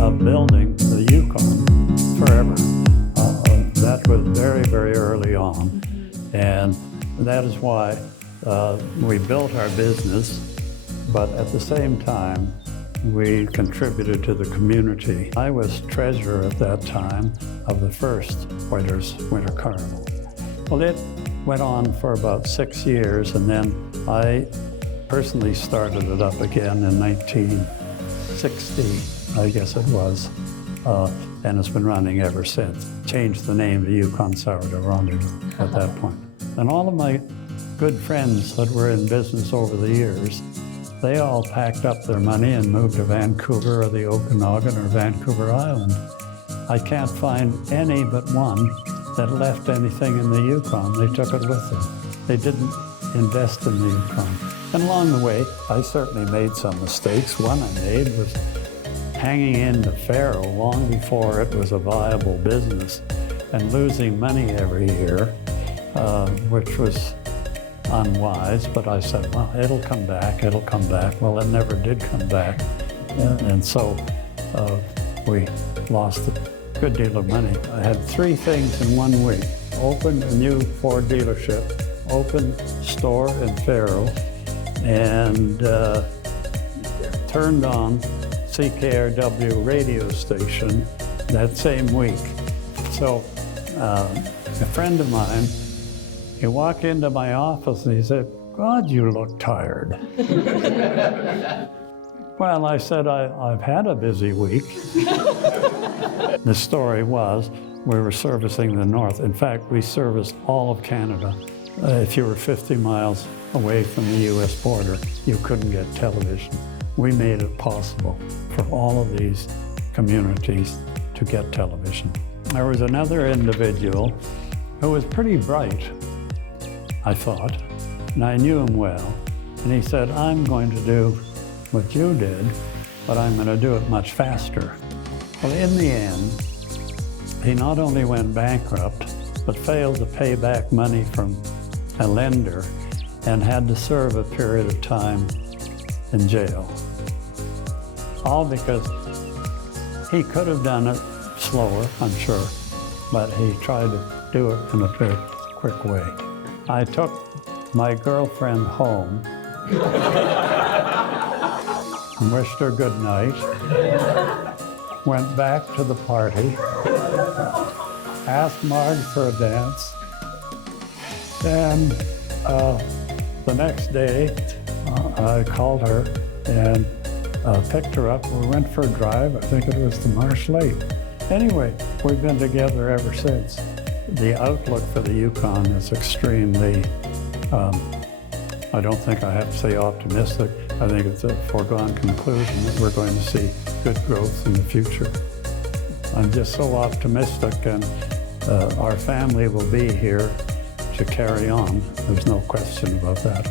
of building the Yukon forever. That was very, very early on. And that is why we built our business, but at the same time, we contributed to the community. I was treasurer at that time of the first Winter Carnival. Well, it went on for about 6 years, and then I personally started it up again in 1960, I guess it was, and it's been running ever since. Changed the name to Yukon Sourdough Rendevouz at that point. And all of my good friends that were in business over the years, they all packed up their money and moved to Vancouver or the Okanagan or Vancouver Island. I can't find any but one that left anything in the Yukon. They took it with them. They didn't invest in the Yukon. And along the way, I certainly made some mistakes. One I made was hanging into faro long before it was a viable business and losing money every year, which was unwise, but I said, well, it'll come back, it'll come back. Well, it never did come back. And so we lost a good deal of money. I had 3 things in 1 week. Opened a new Ford dealership, opened store in Faro, and turned on CKRW radio station that same week. So a friend of mine, he walked into my office and he said, God, you look tired. Well, I said, I've had a busy week. The story was, we were servicing the north. In fact, we serviced all of Canada. If you were 50 miles away from the US border, you couldn't get television. We made it possible for all of these communities to get television. There was another individual who was pretty bright, I thought, and I knew him well. And he said, I'm going to do what you did, but I'm going to do it much faster. Well, in the end, he not only went bankrupt, but failed to pay back money from a lender and had to serve a period of time in jail. All because he could have done it slower, I'm sure, but he tried to do it in a very quick way. I took my girlfriend home and wished her good night, went back to the party, asked Marg for a dance, and the next day I called her and picked her up. We went for a drive. I think it was to Marsh Lake. Anyway, we've been together ever since. The outlook for the Yukon is extremely, I don't think I have to say optimistic. I think it's a foregone conclusion that we're going to see good growth in the future. I'm just so optimistic, and our family will be here to carry on. There's no question about that.